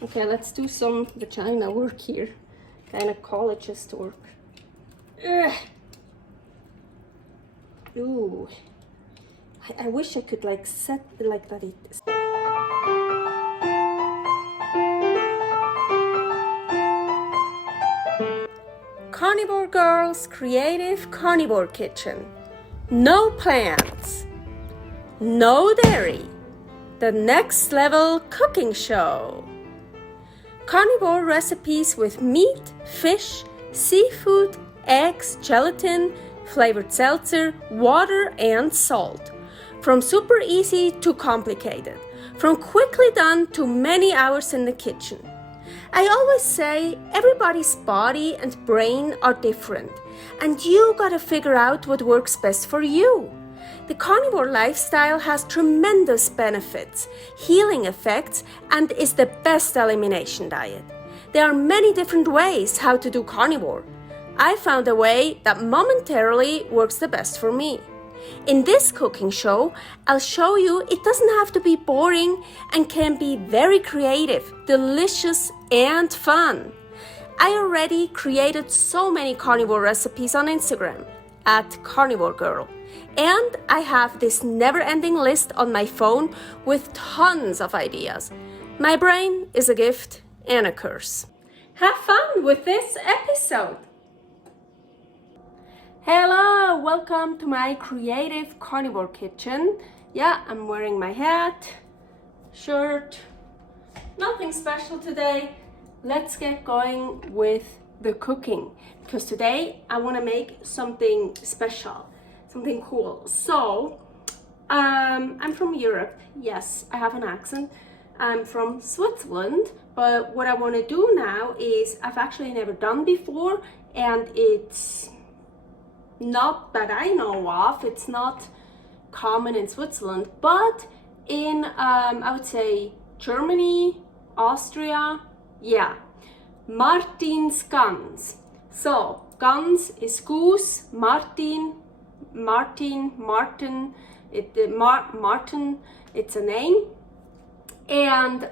Okay, let's do some vagina work here. Gynecologist work. Ugh. Ooh. I wish I could like set like that. Carnivore Girl's Creative Carnivore Kitchen. No plants. No dairy. The next level cooking show. Carnivore recipes with meat, fish, seafood, eggs, gelatin, flavored seltzer, water, and salt. From super easy to complicated. From quickly done to many hours in the kitchen. I always say everybody's body and brain are different, and you gotta figure out what works best for you. The carnivore lifestyle has tremendous benefits, healing effects, and is the best elimination diet. There are many different ways how to do carnivore. I found a way that momentarily works the best for me. In this cooking show, I'll show you it doesn't have to be boring and can be very creative, delicious, and fun. I already created so many carnivore recipes on Instagram at karnivorgirl. And I have this never-ending list on my phone with tons of ideas. My brain is a gift and a curse. Have fun with this episode! Hello, welcome to my creative carnivore kitchen. Yeah, I'm wearing my hat, shirt, nothing special today. Let's get going with the cooking because today I want to make something special, something cool. So, I'm from Europe. Yes, I have an accent. I'm from Switzerland, but what I want to do now is I've actually never done before, and it's not that I know of, it's not common in Switzerland, but in, I would say, Germany, Austria, yeah, Martinsgans. So, Gans is goose, Martin, it's a name, and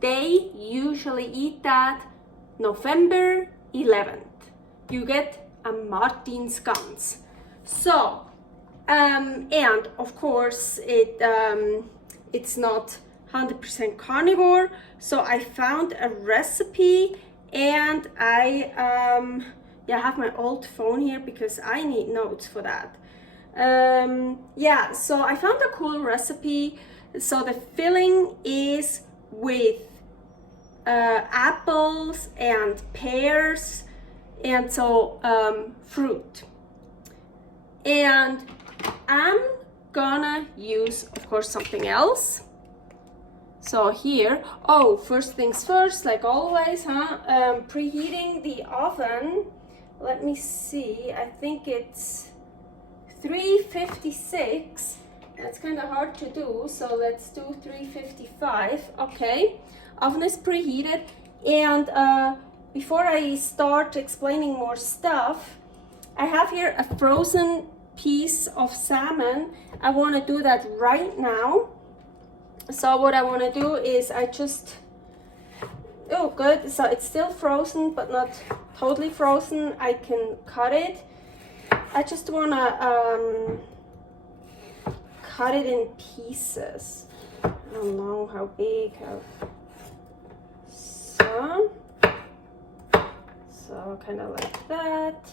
they usually eat that November 11th. You get a Martinsgans. So, and of course it's not 100% carnivore. So I found a recipe, and I have my old phone here because I need notes for that. So I found a cool recipe. So the filling is with apples and pears, and so fruit. And I'm gonna use, of course, something else. So here, first things first, like always, preheating the oven. Let me see, I think it's 356. That's kind of hard to do, so let's do 355. Okay, oven is preheated, and before I start explaining more stuff, I have here a frozen piece of salmon. I want to do that right now. So what I want to do is good. So it's still frozen, but not totally frozen. I can cut it. I just want to cut it in pieces. I don't know how big. So kind of like that.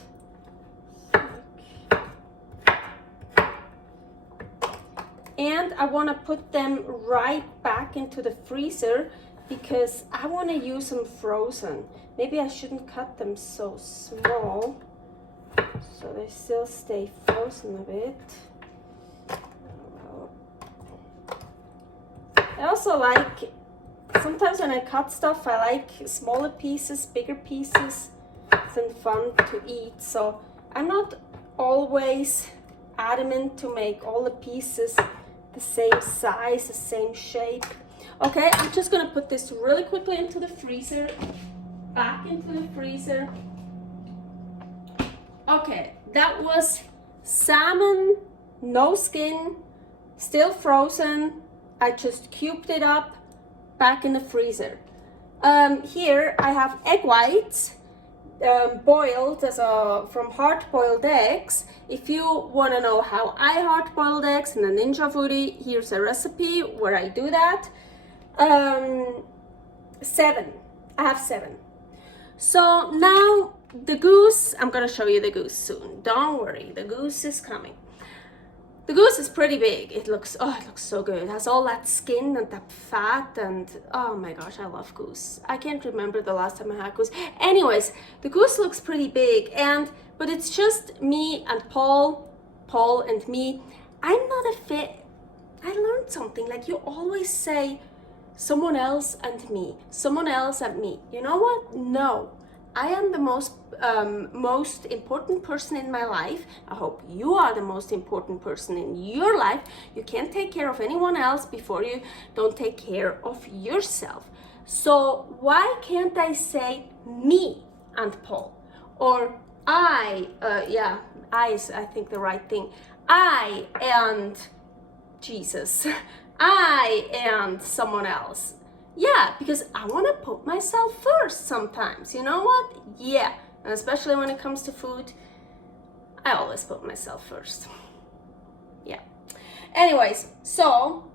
And I want to put them right back into the freezer because I want to use them frozen. Maybe I shouldn't cut them so small so they still stay frozen a bit. I also like, sometimes when I cut stuff, I like smaller pieces, bigger pieces. It's fun to eat. So I'm not always adamant to make all the pieces the same size, the same shape. Okay, I'm just gonna put this really quickly into the freezer, back into the freezer. Okay, that was salmon, no skin, still frozen. I just cubed it up, back in the freezer. Here I have egg whites boiled from hard-boiled eggs. If you want to know how I hard-boiled eggs in a Ninja Foodie, here's a recipe where I do that. 7. I have 7. So now the goose, I'm gonna show you the goose soon. Don't worry, the goose is coming. The goose is pretty big. It looks so good. It has all that skin and that fat, and oh my gosh, I love goose. I can't remember the last time I had goose. Anyways, the goose looks pretty big, but it's just me and Paul and me. I'm not a fit. I learned something, like you always say someone else and me, someone else and me. You know what? No. I am the most important person in my life. I hope you are the most important person in your life. You can't take care of anyone else before you don't take care of yourself. So why can't I say me and Paul? Or I is I think the right thing. I and Jesus. I and someone else. Yeah, because I want to put myself first sometimes. You know what? Yeah, and especially when it comes to food, I always put myself first. Yeah. Anyways, so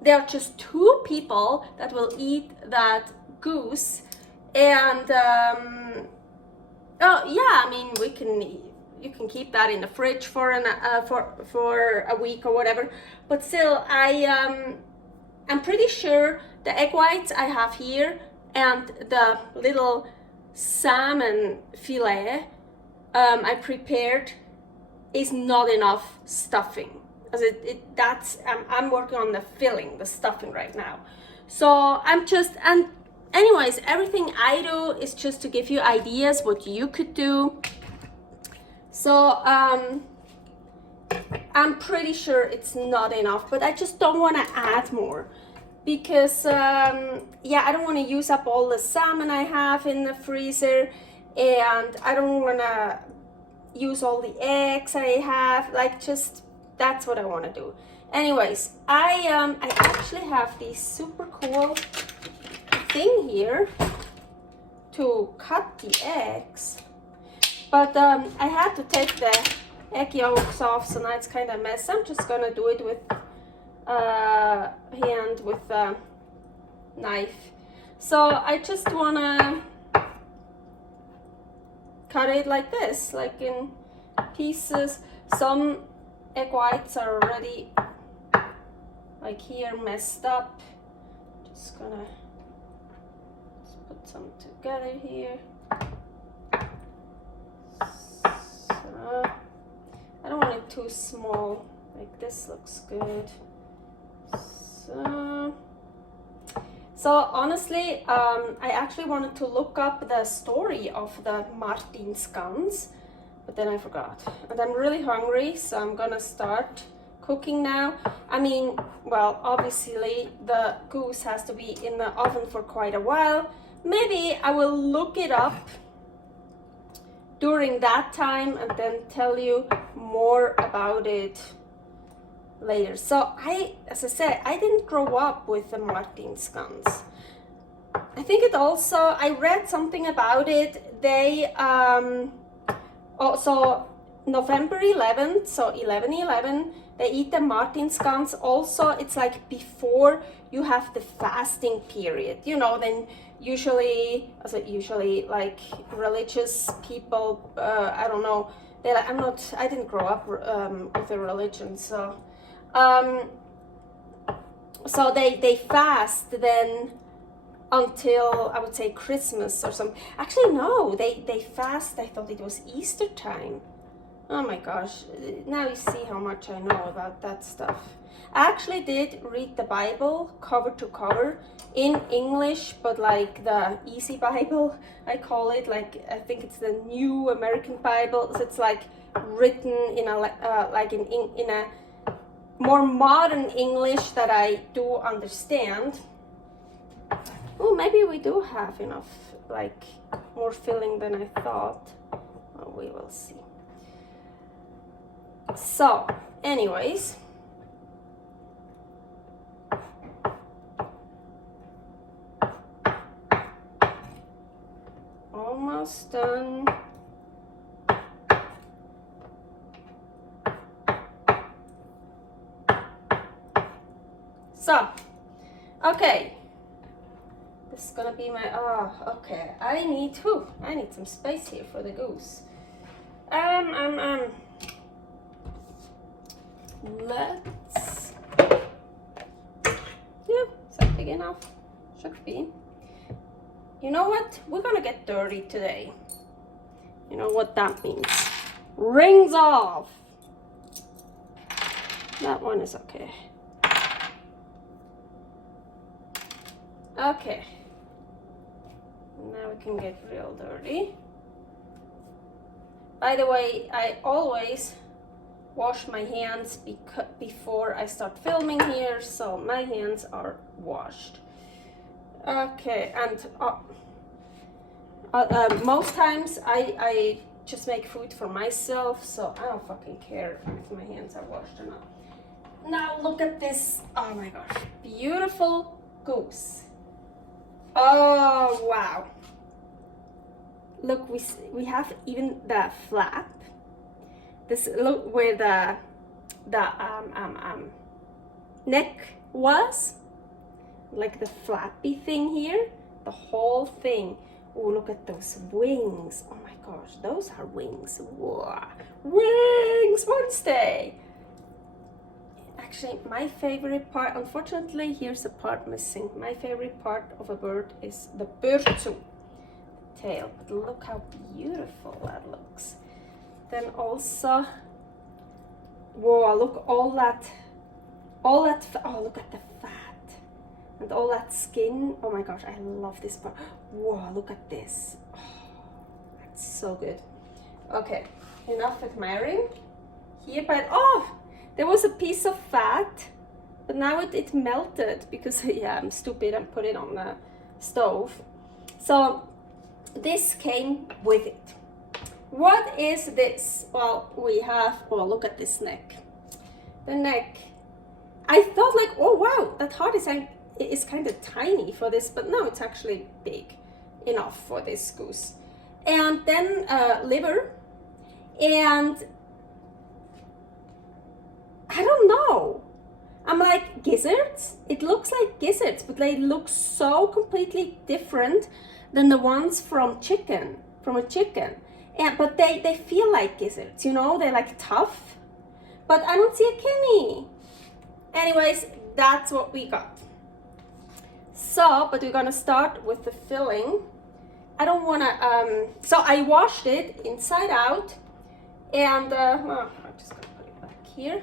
there are just 2 people that will eat that goose, and oh yeah, I mean you can keep that in the fridge for a week or whatever. But still, I'm pretty sure the egg whites I have here and the little salmon fillet I prepared is not enough stuffing. As I'm working on the filling, the stuffing right now. So and anyways, everything I do is just to give you ideas what you could do. So I'm pretty sure it's not enough, but I just don't want to add more. Because yeah, I don't want to use up all the salmon I have in the freezer, and I don't want to use all the eggs I have. Like, just that's what I want to do. Anyways, I actually have this super cool thing here to cut the eggs, but I had to take the egg yolks off, so now it's kind of a mess. I'm just gonna do it with hand with a knife. So I just wanna cut it like this, like in pieces. Some egg whites are already like here messed up. Just gonna put some together here. So I don't want it too small. Like this looks good. So honestly, I actually wanted to look up the story of the Martinsgans, but then I forgot. And I'm really hungry, so I'm gonna start cooking now. I mean, well, obviously the goose has to be in the oven for quite a while. Maybe I will look it up during that time and then tell you more about it later. So as I said, I didn't grow up with the Martinsgans. I think it also, I read something about it. They also November 11th, so 11/11, they eat the Martinsgans. Also, it's like before you have the fasting period, you know. Then usually like religious people, I don't know, they like, I didn't grow up with a religion, so so they fast then until, I would say, Christmas or something. Actually no, they fast, I thought it was Easter time. Oh my gosh, now you see how much I know about that stuff. I actually did read the Bible cover to cover in English, but like the easy Bible, I call it. Like, I think it's the New American Bible. So it's like written in a like in a more modern English that I do understand. Oh, maybe we do have enough, like more filling than I thought. Oh, we will see. So, anyways, almost done. So, okay. This is gonna be my, okay. I need some space here for the goose. Let's, yeah, is that big enough? Should be. You know what? We're gonna get dirty today. You know what that means. Rings off. That one is okay. Okay. Now we can get real dirty. By the way, I always wash my hands before I start filming here, so my hands are washed. Okay, and most times I just make food for myself, so I don't fucking care if my hands are washed or not. Now look at this, oh my gosh, beautiful goose. Oh wow. Look, we have even the flap. This, look where the neck was, like the flappy thing here, the whole thing. Oh, look at those wings. Oh my gosh, those are wings. Whoa. Wings Wednesday. Actually, my favorite part, unfortunately, here's a part missing. My favorite part of a bird is the birdsu tail. But look how beautiful that looks. Then also, whoa, look all that, oh, look at the fat and all that skin. Oh my gosh, I love this part. Whoa, look at this. Oh, that's so good. Okay, enough admiring. Here, but oh, there was a piece of fat, but now it melted because yeah, I'm stupid and put it on the stove. So this came with it. What is this? Well, we have, oh, look at this neck. The neck. I thought like, oh wow, that heart is kind of tiny for this, but no, it's actually big enough for this goose. And then liver, and I don't know. I'm like, gizzards? It looks like gizzards, but they look so completely different than the ones from a chicken. But they feel like gizzards, you know, they're like tough, but I don't see a kidney. Anyways, that's what we got. So, but we're gonna start with the filling. I don't wanna, so I washed it inside out, and well, I'm just gonna put it back here.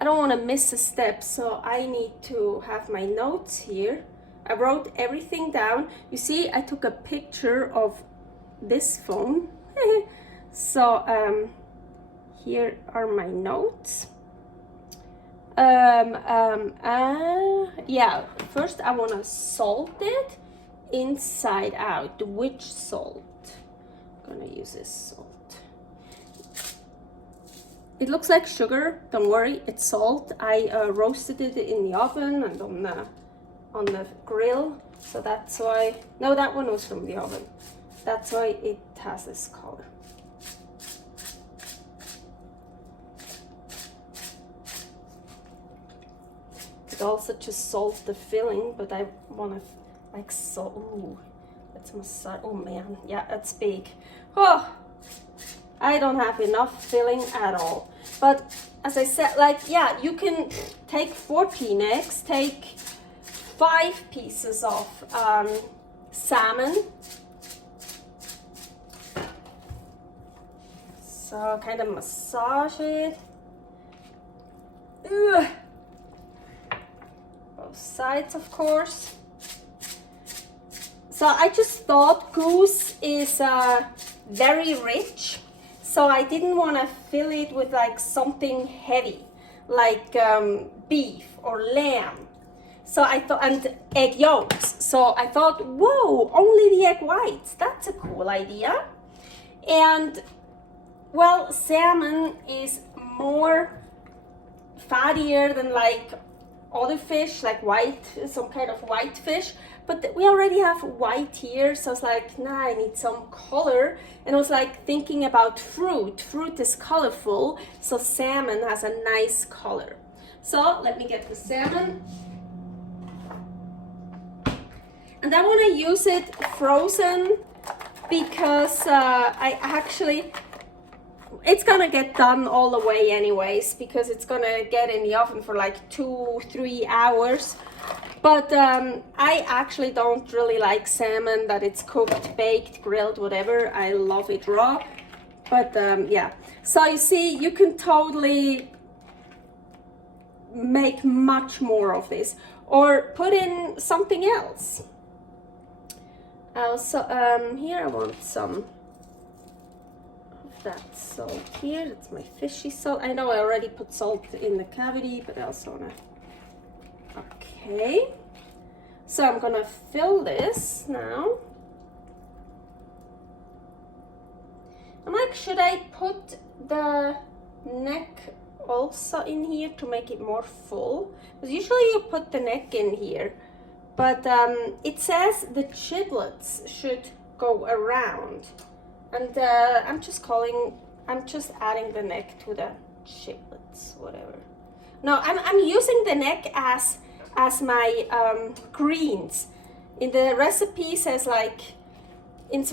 I don't wanna miss a step, so I need to have my notes here. I wrote everything down. You see, I took a picture of this phone. So here are my notes. Yeah, first I want to salt it inside out. Which salt? I'm gonna use this salt. It looks like sugar, don't worry, it's salt. I roasted it in the oven and on the grill, so that's why. No, that one was from the oven. That's why it has this color. Could also just salt the filling, but I want to like salt. Ooh, let's massage. Oh man, yeah, that's big. Oh, I don't have enough filling at all. But as I said, like, yeah, you can take 14 eggs, take 5 pieces of salmon. So kind of massage it. Ugh. Both sides, of course. So I just thought goose is very rich, so I didn't want to fill it with like something heavy, like beef or lamb. So I thought, and egg yolks. So I thought, whoa, only the egg whites. That's a cool idea. And well, salmon is more fattier than like other fish, like white, some kind of white fish, but we already have white here, so I was like, nah, I need some color. And I was like thinking about fruit. Fruit is colorful, so salmon has a nice color. So let me get the salmon. And I want to use it frozen because it's gonna get done all the way anyways, because it's gonna get in the oven for like 2-3 hours. But I actually don't really like salmon that it's cooked, baked, grilled, whatever. I love it raw. But yeah, so you see, you can totally make much more of this or put in something else. Also, here I want some of that salt here. That's my fishy salt. I know I already put salt in the cavity, but I also wanna. Okay, so I'm gonna fill this now. I'm like, should I put the neck also in here to make it more full? Because usually you put the neck in here, but it says the giblets should go around, and I'm just adding the neck to the giblets, whatever. No, I'm using the neck as my greens. In the recipe says like, in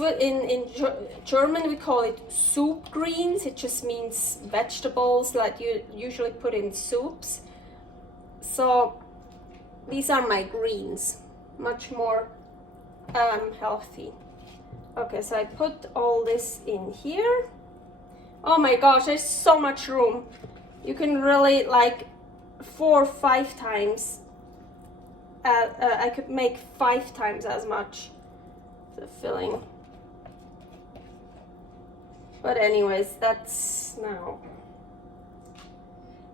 German we call it soup greens. It just means vegetables that you usually put in soups. So these are my greens, much more healthy. Okay, so I put all this in here. Oh my gosh, there's so much room. You can really like 4 or 5 times. I could make 5 times as much the filling. But anyways, that's now.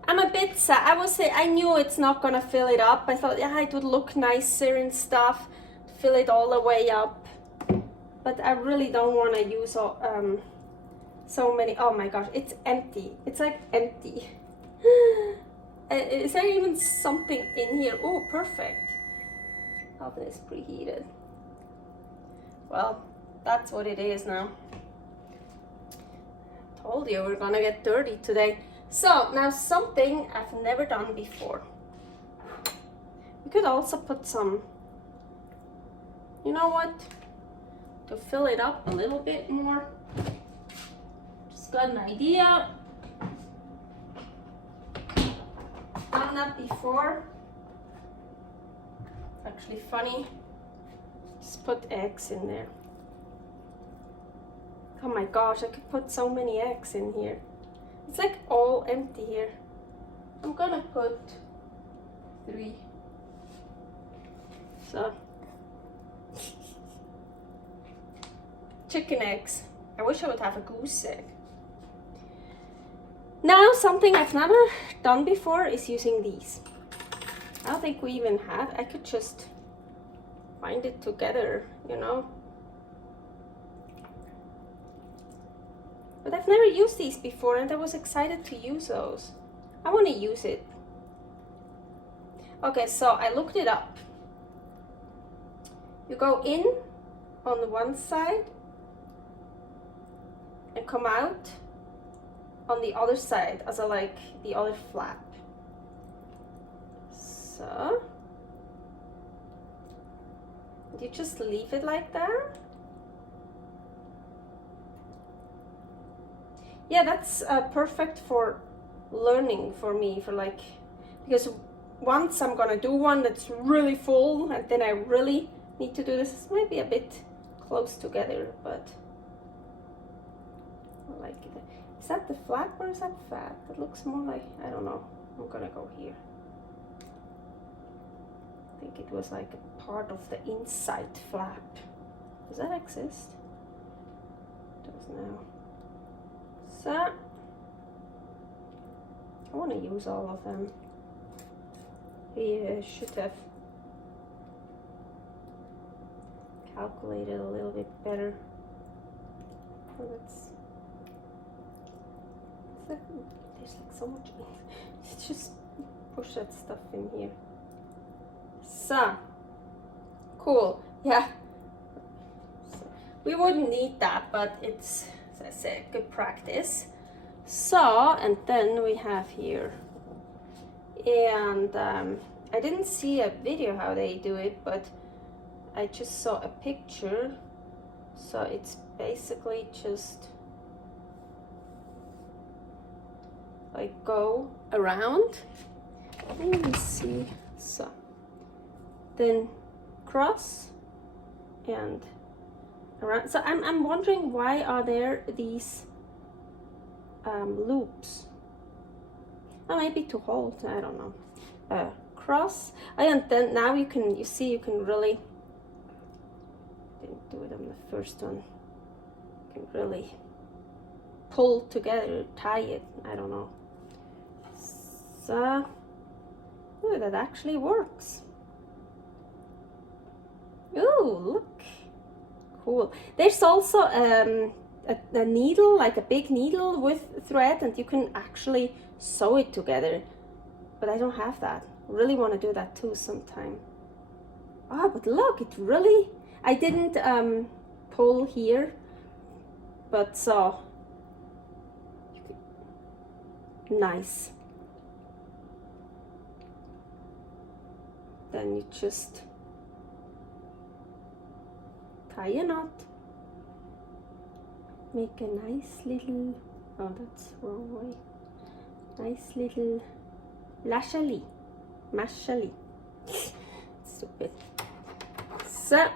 I'm a bit sad. I would say I knew it's not gonna fill it up. I thought, yeah, it would look nicer and stuff, fill it all the way up. But I really don't want to use so many. Oh my gosh, it's empty. It's like empty. Is there even something in here? Oh, perfect. Oven is preheated. Well, that's what it is now. Told you we're gonna get dirty today. So now something I've never done before. We could also put some, you know what, to fill it up a little bit more. Just got an idea. Done that before. Actually funny. Just put eggs in there. Oh my gosh, I could put so many eggs in here. It's like all empty here. I'm gonna put 3. So, chicken eggs. I wish I would have a goose egg. Now, something I've never done before is using these. I don't think we even have. I could just bind it together, you know. But I've never used these before, and I was excited to use those. I want to use it. Okay, so I looked it up. You go in on the one side and come out on the other side, as like the other flap. So you just leave it like that. Yeah, that's perfect for learning for me, for like, because once I'm gonna do one that's really full, and then I really need to do this. This might be a bit close together, but I like it. Is that the flap or is that fat? It looks more like, I don't know. I'm gonna go here. I think it was like a part of the inside flap. Does that exist? It does now. So I want to use all of them. We should have calculated a little bit better. Oh, there's like so much. Just push that stuff in here. So, cool, yeah. So, we wouldn't need that, but it's, as I said, good practice. So, and then we have here, and I didn't see a video how they do it, but I just saw a picture. So it's basically just like go around. Let me see. So then cross and around. So I'm wondering, why are there these loops? Or maybe to hold, I don't know. Cross, and then now you see you can really, didn't do it on the first one, you can really pull together, tie it, I don't know. So, oh, that actually works. Ooh, look, cool. There's also a needle, like a big needle with thread, and you can actually sew it together, but I don't have that. Really want to do that too sometime. Oh, but look, it really, I didn't pull here, but so nice. Then you just tie a knot, make a nice little, oh, that's the wrong way, nice little mashali. Stupid. So,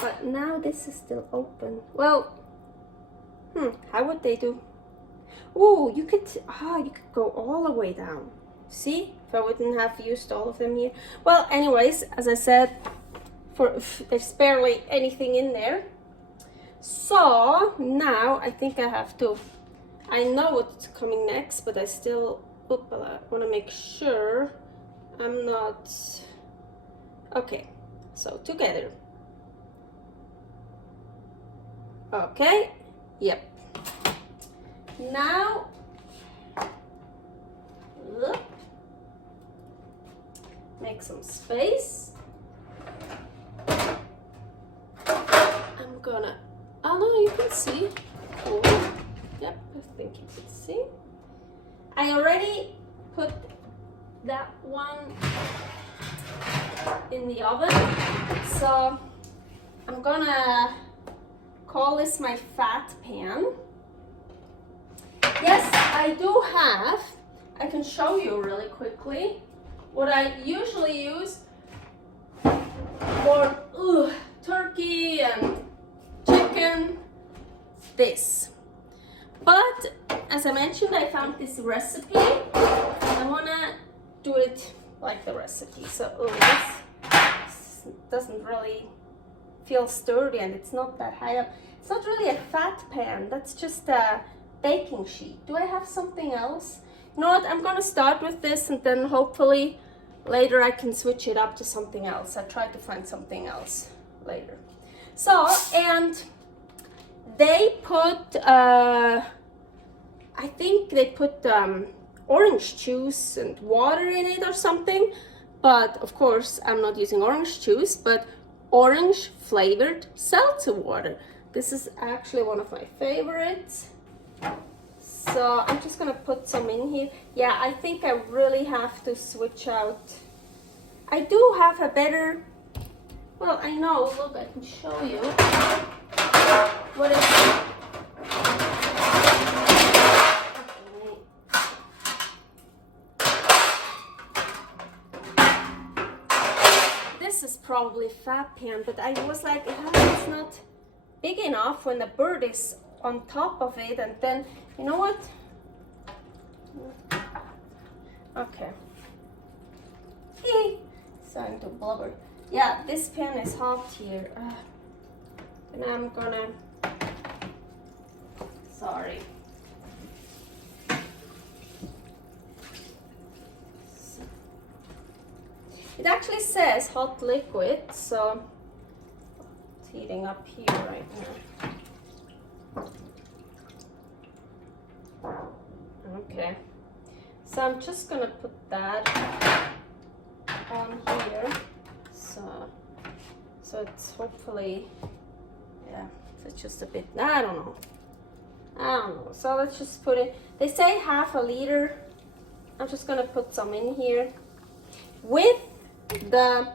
but now this is still open. Well, how would they do? Oh, you could go all the way down. See, if I wouldn't have used all of them here. Well, anyways, as I said, there's barely anything in there. So now I think I have to, I know what's coming next, but I still, I want to make sure I'm not, okay, so together. Okay, yep. Now, look, make some space. I'm gonna, oh no, you can see. Cool. Yep, I think you can see. I already put that one in the oven, so I'm gonna call this my fat pan. Yes, I do have, I can show you really quickly what I usually use for turkey and chicken, this. But as I mentioned, I found this recipe. I wanna do it like the recipe. So this doesn't really feel sturdy, and it's not that high up. It's not really a fat pan, that's just a baking sheet. Do I have something else? You know what, I'm gonna start with this, and then hopefully later I can switch it up to something else. I try to find something else later. So, and they put, I think they put orange juice and water in it or something, but of course I'm not using orange juice, but orange flavored seltzer water. This is actually one of my favorites. So I'm just gonna put some in here. Yeah, I think I really have to switch out. I do have a better, well, I know, look, I can show you what is it. This is probably fat pan, but I was like, it's not big enough when the bird is on top of it, and then, you know what? Okay. Starting to blubber. Yeah, this pan is hot here. And I'm gonna, sorry. It actually says hot liquid, so it's heating up here right now. Okay, So I'm just gonna put that on here. So it's hopefully, yeah, it's just a bit, I don't know. So let's just put it, they say half a liter. I'm just gonna put some in here with the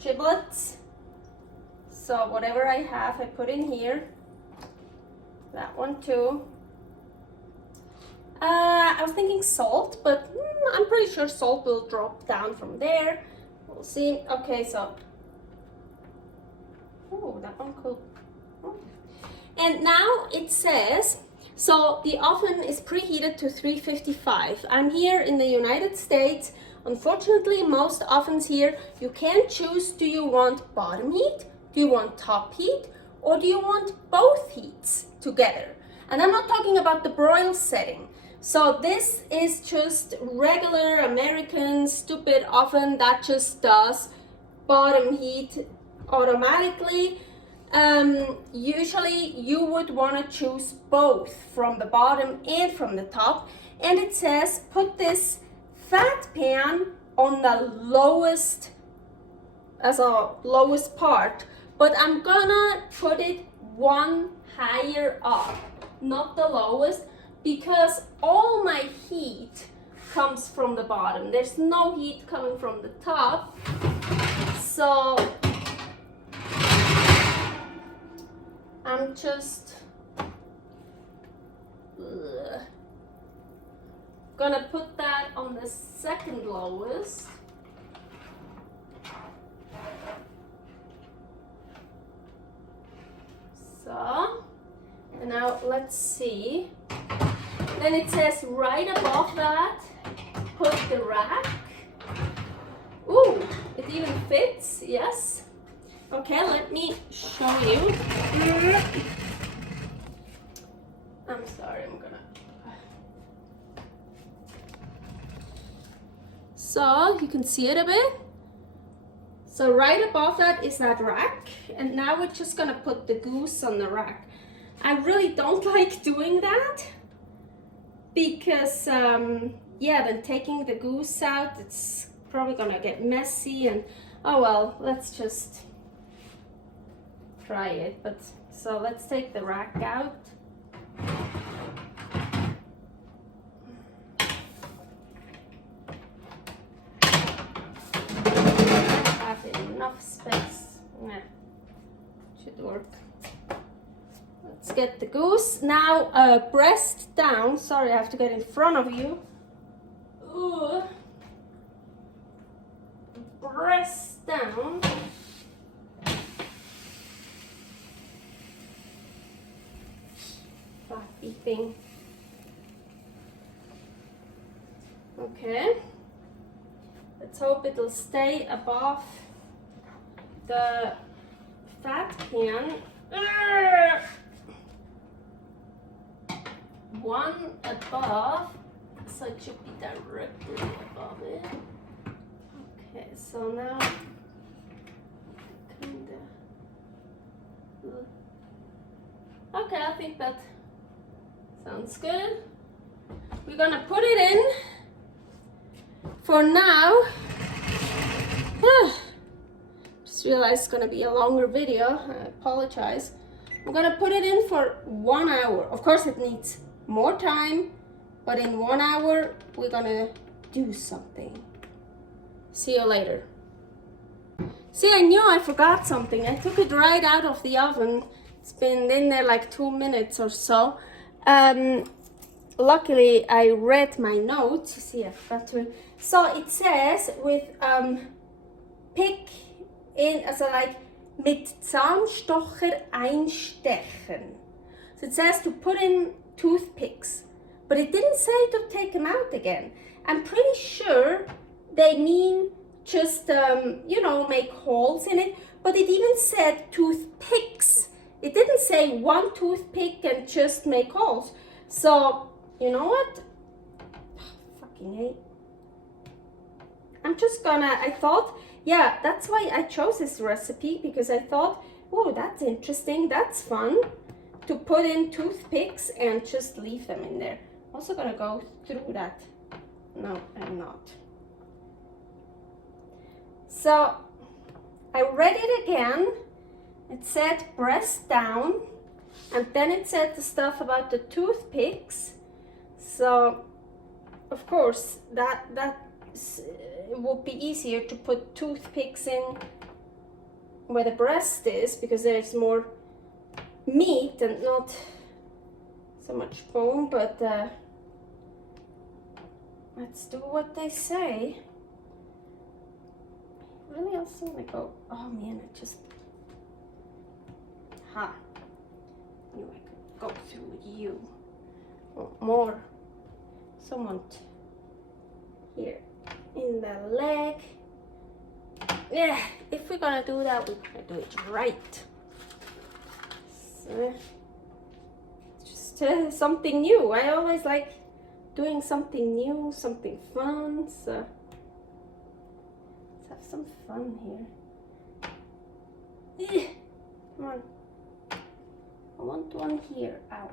giblets. So whatever I have, I put in here. That one too. I was thinking salt, but I'm pretty sure salt will drop down from there. We'll see. Okay, so, oh, that one cool. Oh. And now it says, so the oven is preheated to 355. I'm here in the United States. Unfortunately, most ovens here, you can choose, do you want bottom heat, do you want top heat, or do you want both heats together? And I'm not talking about the broil setting. So this is just regular American stupid oven that just does bottom heat automatically. Usually you would want to choose both from the bottom and from the top. And it says put this fat pan on the lowest, as a lowest part, but I'm gonna put it one higher up, not the lowest, because all my heat comes from the bottom. There's no heat coming from the top. So I'm just gonna put that on the second lowest. So, and now let's see. Then it says right above that, put the rack. Ooh, it even fits, yes. Okay, let me show you. I'm sorry, I'm gonna. So you can see it a bit. So right above that is that rack, and now we're just gonna put the goose on the rack. I really don't like doing that because, yeah, then taking the goose out, it's probably gonna get messy, and oh well, let's just try it. But so let's take the rack out. Enough space. Yeah, should work. Let's get the goose. Now breast down. Sorry, I have to get in front of you. Ooh. Breast down. Fat beeping. Okay. Let's hope it'll stay above the fat pan. One above, so it should be directly above it. Okay, so now kinda. Okay, I think that sounds good. We're gonna put it in. For now, just realized it's gonna be a longer video. I apologize. I'm gonna put it in for 1 hour. Of course, it needs more time, but in 1 hour, we're gonna do something. See you later. See, I knew I forgot something. I took it right out of the oven. It's been in there like 2 minutes or so. Luckily, I read my notes. See, I forgot to. So it says with pick in, also like mit Zahnstocher einstechen. So it says to put in toothpicks, but it didn't say to take them out again. I'm pretty sure they mean just, you know, make holes in it, but it even said toothpicks. It didn't say one toothpick and just make holes. So, you know what? Fucking hate. I'm just gonna, I thought, yeah, that's why I chose this recipe, because I thought, oh, that's interesting, that's fun to put in toothpicks and just leave them in there. Also gonna go through that No, I'm not. So I read it again. It said breast down, and then it said the stuff about the toothpicks. So of course that it would be easier to put toothpicks in where the breast is, because there's more meat and not so much bone, but let's do what they say. Really also want to go, oh man, I just, I knew I could go through you. Oh, more, someone here in the leg. Yeah, if we're gonna do that, we're gonna do it right. So, just something new. I always like doing something new, something fun. So let's have some fun here. Come on. I want one here. Ow.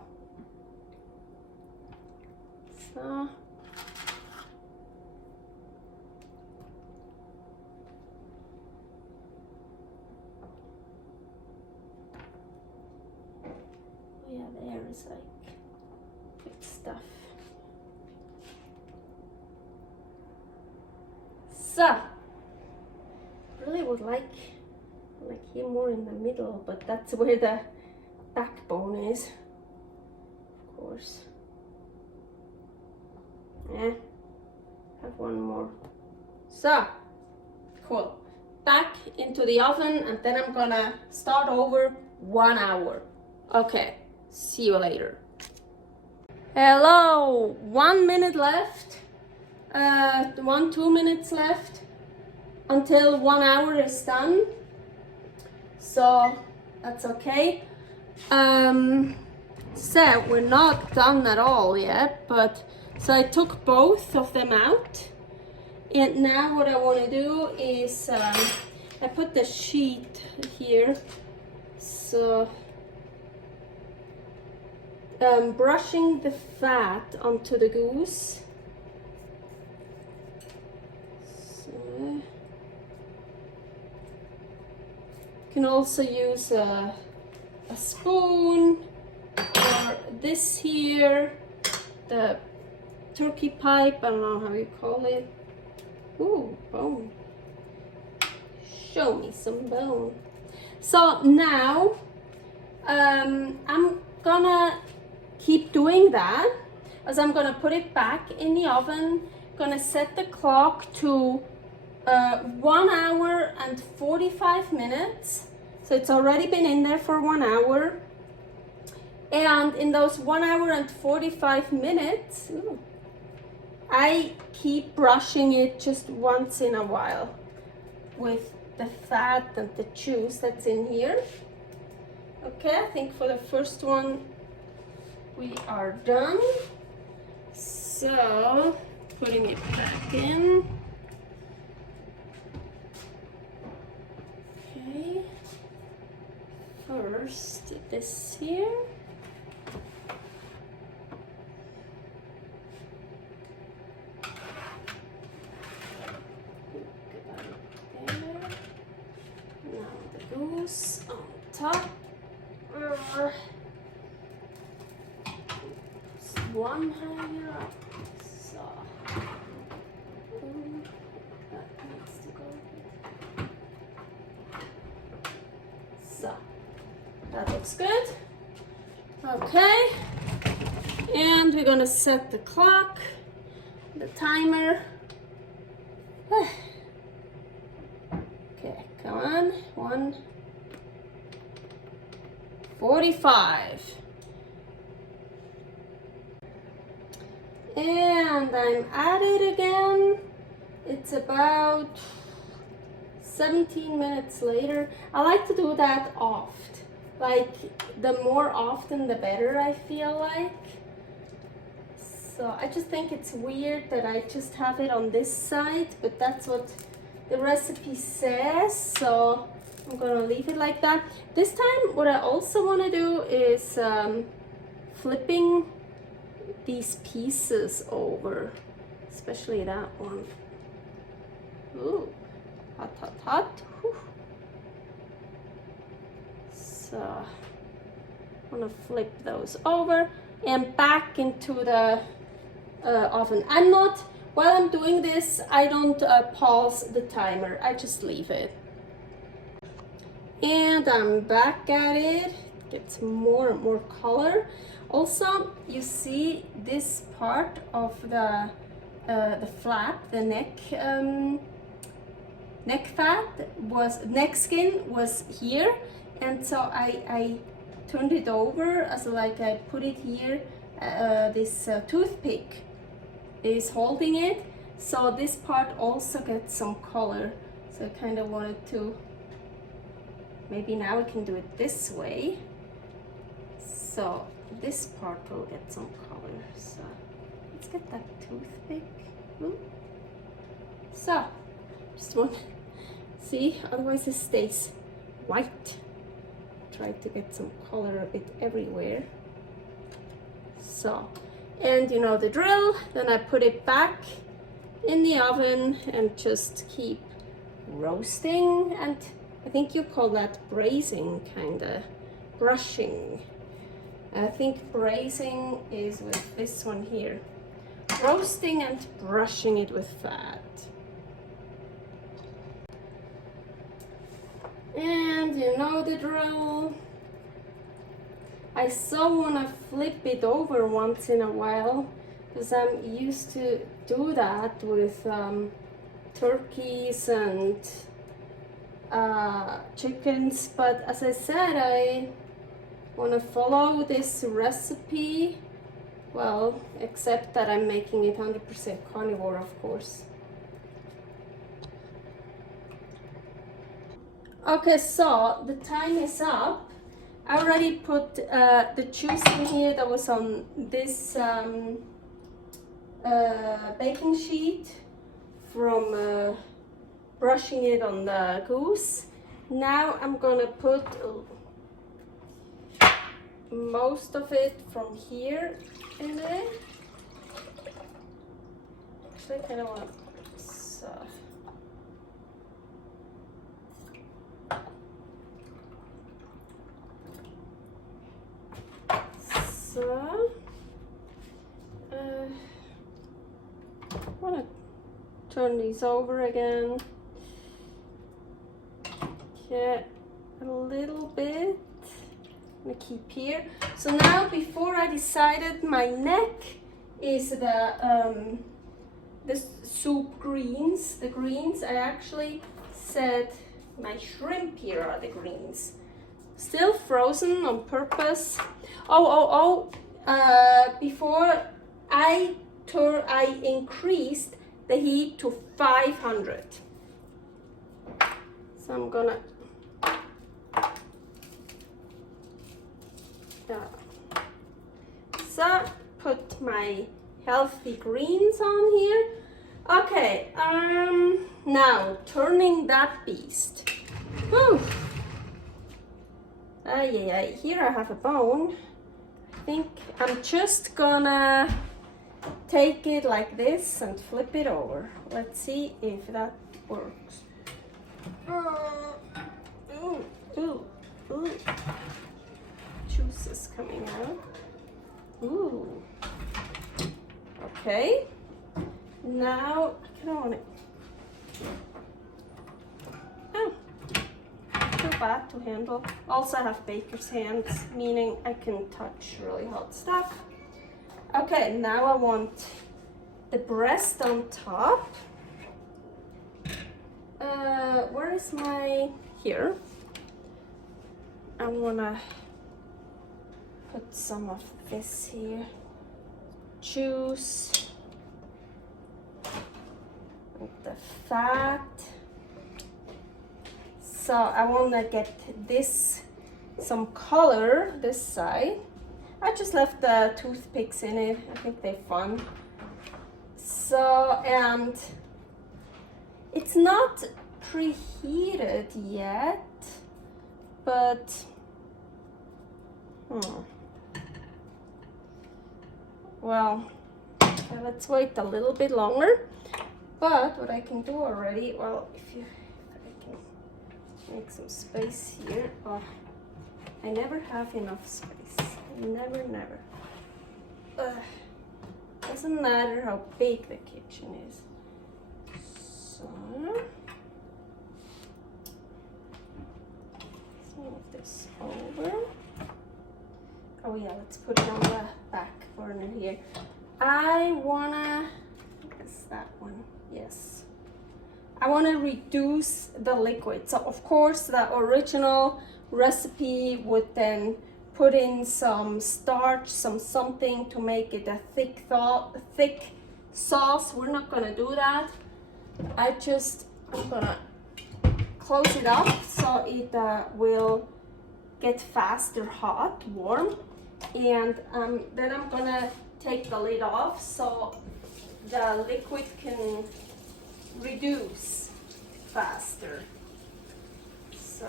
So. Yeah, there is like good stuff. So, really would like here more in the middle, but that's where the backbone is, of course. Yeah, have one more. So, cool. Back into the oven, and then I'm gonna start over 1 hour. Okay. See you later. Hello, 1 minute left. 2 minutes left until 1 hour is done. So that's okay. So we're not done at all yet, but so I took both of them out. And now what I want to do is I put the sheet here. So brushing the fat onto the goose. So, you can also use a spoon, or this here, the turkey pipe, I don't know how you call it. Ooh, bone. Show me some bone. So now I'm gonna keep doing that, as I'm gonna put it back in the oven. Gonna set the clock to 1 hour and 45 minutes. So it's already been in there for 1 hour. And in those 1 hour and 45 minutes, I keep brushing it just once in a while with the fat and the juice that's in here. Okay, I think for the first one we are done. So, putting it back in. Okay, first this here. Now the goose on top. One higher up, so that needs to go here. So that looks good. Okay, and we're gonna set the clock, the timer. Okay, come on, 1:45. And I'm at it again. It's about 17 minutes later. I like to do that oft. Like, the more often the better, I feel like. So I just think it's weird that I just have it on this side, but that's what the recipe says. So I'm gonna leave it like that. This time, what I also wanna do is flipping these pieces over. especially that one. Ooh, hot, hot, hot. Whew. So I'm gonna flip those over and back into the oven. While I'm doing this, I don't pause the timer, I just leave it. And I'm back at it. Gets more and more color. Also, you see this part of the flap, the neck skin was here, and so I turned it over as like I put it here. This toothpick is holding it, so this part also gets some color. So I kind of wanted to, maybe now we can do it this way, so this part will get some color. So let's get that toothpick. Ooh. So just want, see, otherwise it stays white. Try to get some color a bit everywhere. So, and you know the drill. Then I put it back in the oven and just keep roasting, and I think you call that braising, kind of brushing. I think braising is with this one here. Roasting and brushing it with fat. And you know the drill. I so want to flip it over once in a while, because I'm used to do that with turkeys and chickens, but as I said, I want to follow this recipe, well, except that I'm making it 100% carnivore, of course. Okay, so the time is up. I already put the juice in here that was on this baking sheet from brushing it on the goose. Now I'm gonna put most of it from here in there. Actually, I kind of want so. I want to turn these over again. Okay, a little bit. I'm gonna keep here. So now, before I decided my neck is the soup greens, the greens, I actually said my shrimp here are the greens. Still frozen on purpose. Before I increased the heat to 500. So I'm gonna so put my healthy greens on here. Okay, now turning that beast. Whew. Here I have a bone. I think I'm just gonna take it like this and flip it over. Let's see if that works. Ooh. Juice is coming out. Ooh. Okay. Now I kind of want it. Oh, too bad to handle. Also, I have baker's hands, meaning I can touch really hot stuff. Okay, now I want the breast on top. Where is my, here? I wanna put some of this here. Juice. With the fat. So I wanna get this, some color this side. I just left the toothpicks in it. I think they're fun. So, and it's not preheated yet, but well, I let's wait a little bit longer. But what I can do already, well, if I can make some space here. Oh, I never have enough space. Never. Doesn't matter how big the kitchen is. So let's move this over. Oh yeah, let's put it on the back burner here. I wanna, is that one? Yes. I wanna reduce the liquid. So of course the original recipe would then put in some starch, something to make it a thick sauce. We're not gonna do that. I'm gonna close it up so it will get faster hot, warm, and then I'm gonna take the lid off so the liquid can reduce faster. So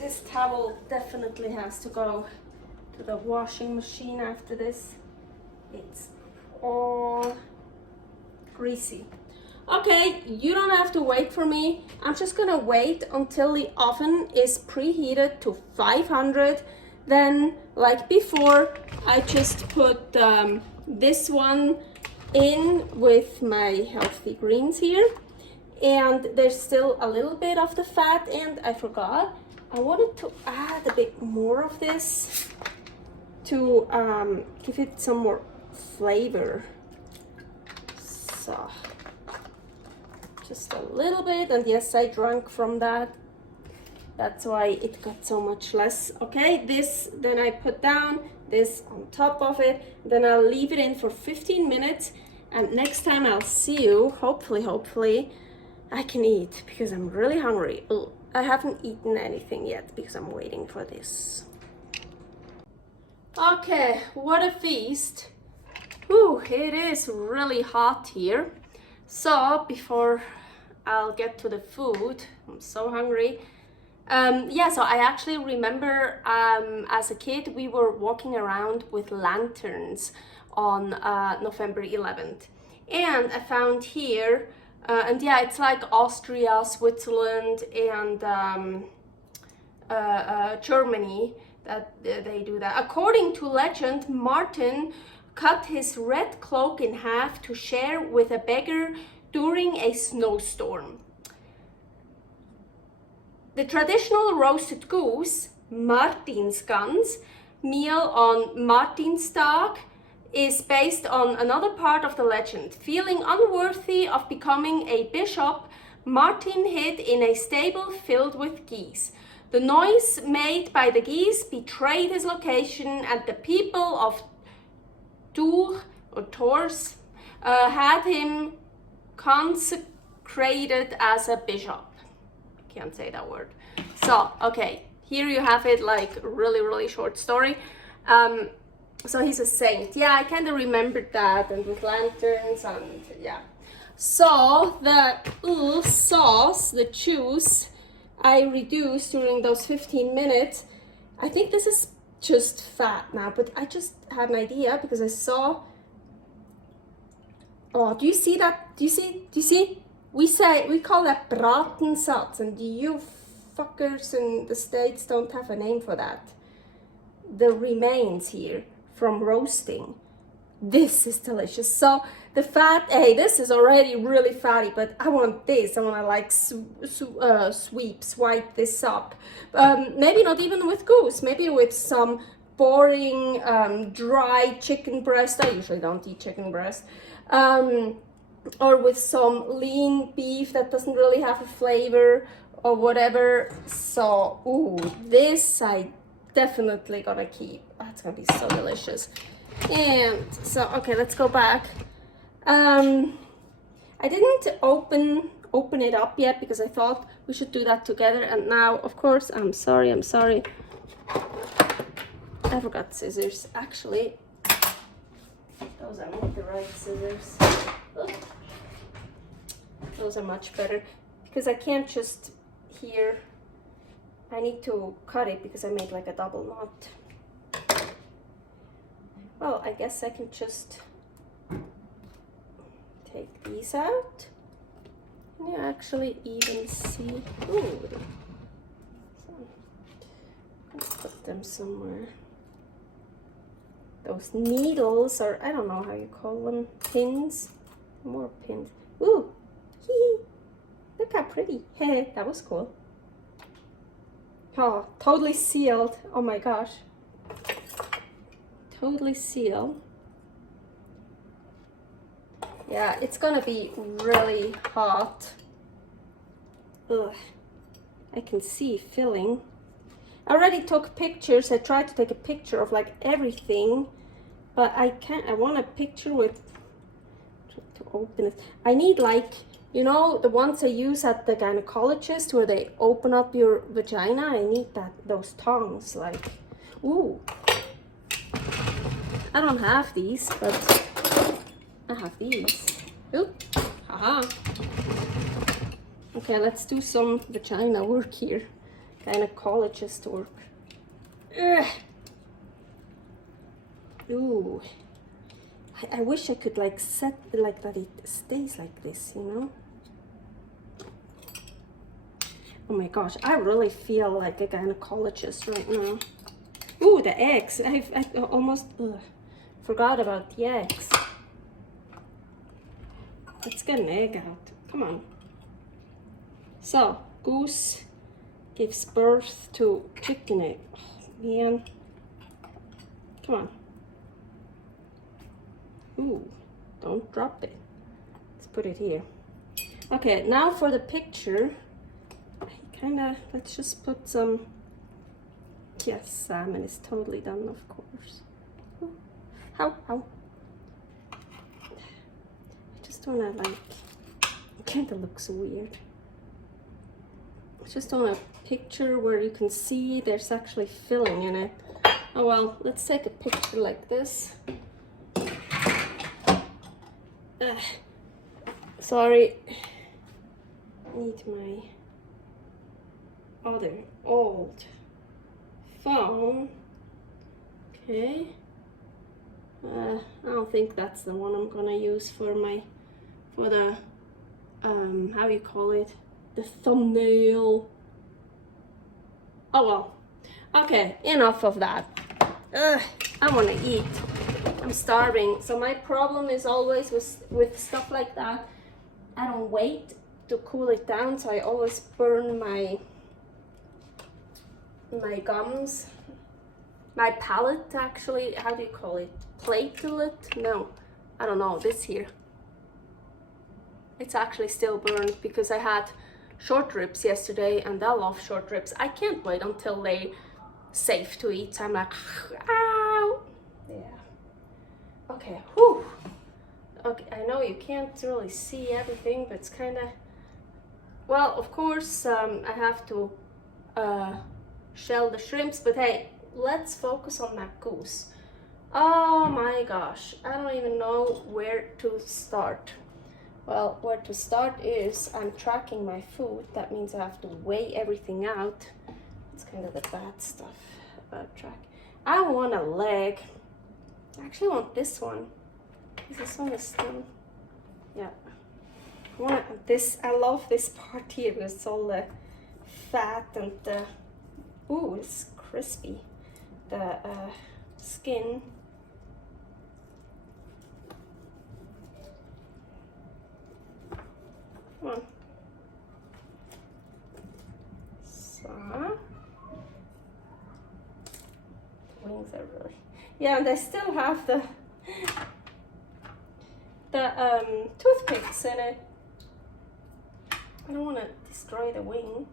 this towel definitely has to go to the washing machine after this. It's all greasy. Okay, you don't have to wait for me. I'm just gonna wait until the oven is preheated to 500. Then, like before, I just put this one in with my healthy greens here. And there's still a little bit of the fat, and I forgot, I wanted to add a bit more of this to give it some more flavor. So just a little bit, and yes, I drank from that. That's why it got so much less. Okay, this then I put down, this on top of it, then I'll leave it in for 15 minutes, and next time I'll see you, hopefully I can eat because I'm really hungry. Ugh, I haven't eaten anything yet because I'm waiting for this. Okay, what a feast. Ooh, it is really hot here. So before I'll get to the food, I'm so hungry. Yeah, so I actually remember as a kid we were walking around with lanterns on November 11th. And I found here, and yeah, it's like Austria, Switzerland, and Germany that they do that. According to legend, Martin cut his red cloak in half to share with a beggar during a snowstorm. The traditional roasted goose, Martinsgans, meal on Martinstag, is based on another part of the legend. Feeling unworthy of becoming a bishop, Martin hid in a stable filled with geese. The noise made by the geese betrayed his location, and the people of Tours had him consecrated as a bishop. Can't say that word. So, okay, here you have it, like really short story. So he's a saint. Yeah, I kind of remembered that, and with lanterns, and yeah. So the sauce, the juice, I reduced during those 15 minutes. I think this is just fat now, but I just had an idea because I saw. Oh, do you see that? Do you see? We call that Bratensatz, and you fuckers in the States don't have a name for that. The remains here from roasting. This is delicious. So the fat, hey, this is already really fatty, but I want this. I want to like swipe this up. Maybe not even with goose, maybe with some boring dry chicken breast. I usually don't eat chicken breast. Or with some lean beef that doesn't really have a flavor or whatever. So, ooh, this I definitely gonna keep. That's gonna be so delicious. And so, okay, let's go back. I didn't open it up yet because I thought we should do that together. And now, of course, I'm sorry. I forgot scissors. Actually, those are not the right scissors. Ugh. Those are much better because I can't just here. I need to cut it because I made like a double knot. Well, I guess I can just take these out. Can you actually even see? Ooh. So, let's put them somewhere. Those needles, or I don't know how you call them, pins. More pins. Ooh, hee. Look how pretty. Hey, that was cool. Oh, totally sealed. Oh my gosh. Totally sealed. Yeah, it's gonna be really hot. Ugh. I can see filling. I already took pictures. I tried to take a picture of like everything, but I can't. I want a picture with, to open it. I need like, you know, the ones I use at the gynecologist where they open up your vagina. I need those tongs, like, ooh. I don't have these, but I have these. Oop, haha. Okay, let's do some vagina work here. Gynecologist work. Ugh. Ooh. I wish I could like set like that it stays like this, you know? Oh my gosh, I really feel like a gynecologist right now. Ooh, the eggs. I almost forgot about the eggs. Let's get an egg out. Come on. So, goose gives birth to chicken egg. Oh, man. Come on. Ooh, don't drop it. Let's put it here. Okay, now for the picture. Let's just put some, yes, salmon is totally done, of course. Ooh. How? I just wanna like, it kinda looks weird. I just want a picture where you can see there's actually filling in it. Oh well, let's take a picture like this. Sorry, I need my other old phone. Okay, I don't think that's the one I'm gonna use for the how you call it, the thumbnail. Oh well. Okay, enough of that. I want to eat. I'm starving. So my problem is always with stuff like that. I don't wait to cool it down, so I always burn my gums. My palate, actually. How do you call it? Platelet? No, I don't know. This here. It's actually still burned because I had short ribs yesterday and I love short ribs. I can't wait until they safe to eat. So I'm like, ow. Yeah. Okay. Whew. Okay. I know you can't really see everything, but it's kind of. Well, of course, I have to shell the shrimps. But hey, let's focus on that goose. Oh my gosh, I don't even know where to start. Well, where to start is I'm tracking my food. That means I have to weigh everything out. It's kind of the bad stuff about track. I want a leg. I actually want this one. This one is still, yeah. I want this. I love this part here because it's all the fat and the, ooh, it's crispy. The skin. Come on. So, wings are really, yeah, and I still have the toothpicks in it. I don't want to destroy the wing.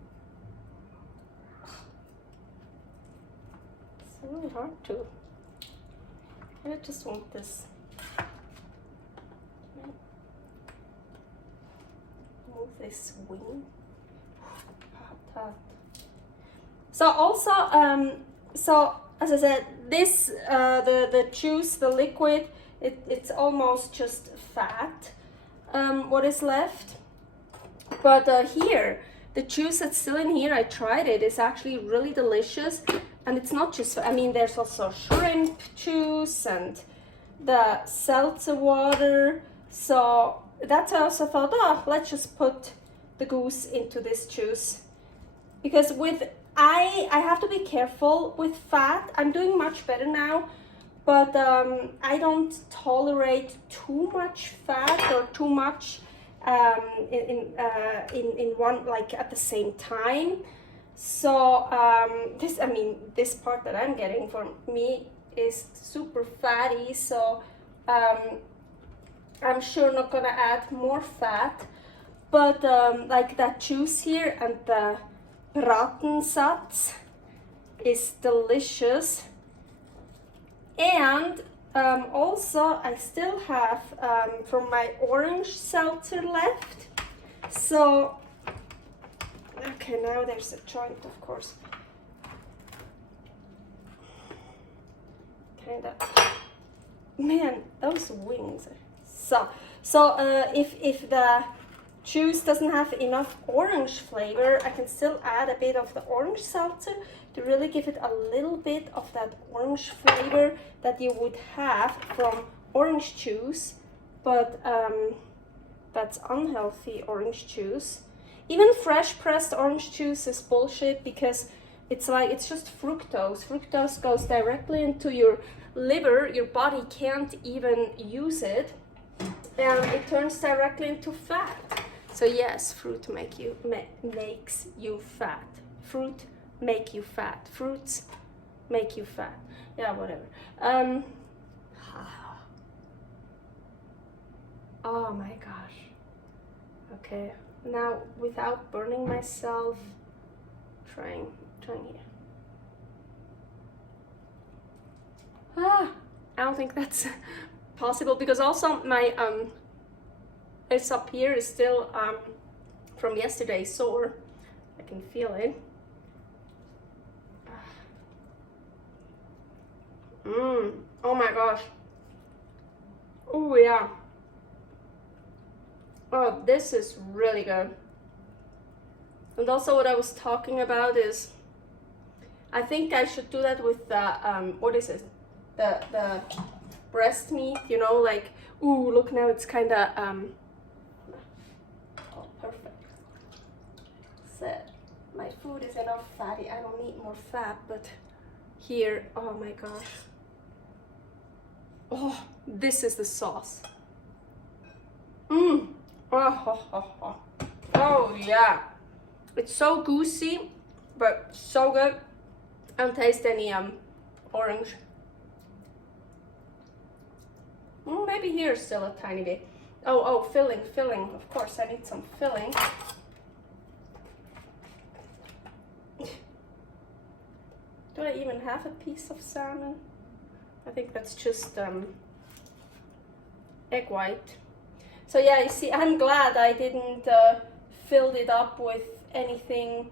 It's really hard to. I just want this. Move this wing. So also, so as I said, this the juice, the liquid, it's almost just fat. What is left, but here the juice that's still in here, I tried it. It's actually really delicious, and it's not just. I mean, there's also shrimp juice and the seltzer water. So that's why I also thought, oh, let's just put the goose into this juice. Because with, I have to be careful with fat. I'm doing much better now, but I don't tolerate too much fat or too much in one, like at the same time. So this, I mean, this part that I'm getting for me is super fatty, so I'm sure not gonna add more fat, but like that juice here and the Martinsgans is delicious. And also I still have from my orange seltzer left. So okay, now there's a joint, of course. Kinda, man, those wings are so if the juice doesn't have enough orange flavor, I can still add a bit of the orange seltzer to really give it a little bit of that orange flavor that you would have from orange juice, but that's unhealthy orange juice. Even fresh pressed orange juice is bullshit, because it's like, it's just fructose. Fructose goes directly into your liver, your body can't even use it, and it turns directly into fat. So yes, fruit makes you fat. Fruit make you fat. Fruits make you fat. Yeah, whatever. Oh my gosh. Okay, now without burning myself, trying here. I don't think that's possible, because also my it's up here is still from yesterday sore. I can feel it. Oh my gosh. Oh yeah. Oh, this is really good. And also what I was talking about is, I think I should do that with the what is it? The breast meat, you know, like, ooh, look, now it's kind of oh, perfect. So my food is enough fatty. I don't need more fat, but here, oh my gosh. Oh, this is the sauce. Oh yeah. It's so goosey, but so good. I don't taste any orange. Maybe here's still a tiny bit. Oh, filling. Of course, I need some filling. Do I even have a piece of salmon? I think that's just egg white. So yeah, you see, I'm glad I didn't fill it up with anything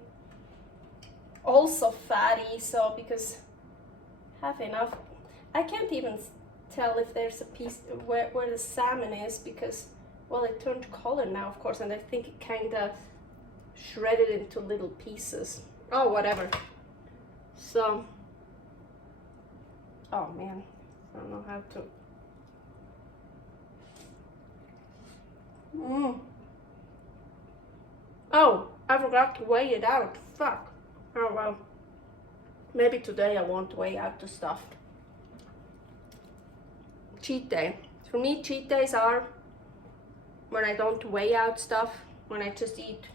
also fatty, so, because I have enough. I can't even tell if there's a piece where the salmon is, because, well, it turned color now, of course, and I think it kind of shredded into little pieces. Oh, whatever. So, oh man, I don't know how to. Oh, I forgot to weigh it out. Fuck. Oh well. Maybe today I won't weigh out the stuff. Cheat day. For me, cheat days are when I don't weigh out stuff, when I just eat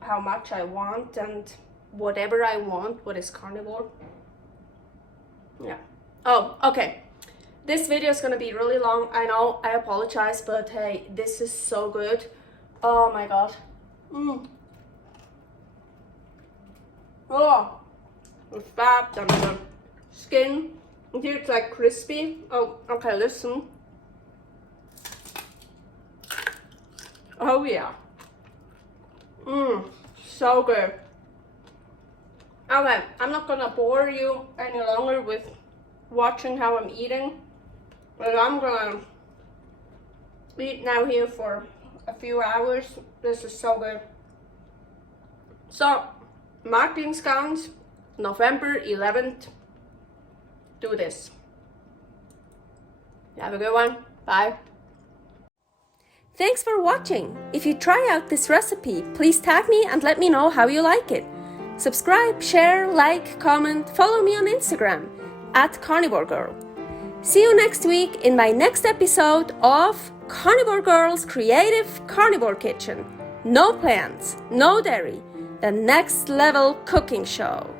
how much I want and whatever I want, what is carnivore. Yeah. Oh, okay. This video is gonna be really long. I know, I apologize, but hey, this is so good. Oh my gosh. Oh, the fat and the skin. And here it's like crispy. Oh, okay, listen. Oh yeah. So good. Okay, I'm not gonna bore you any longer with watching how I'm eating, but I'm gonna eat now here for a few hours. This is so good. So, Martinsgans, November 11th. Do this. Have a good one. Bye. Thanks for watching. If you try out this recipe, please tag me and let me know how you like it. Subscribe, share, like, comment, follow me on Instagram @karnivorgirl. See you next week in my next episode of Carnivore Girl's Creative Carnivore Kitchen. No plants, no dairy, the next level cooking show.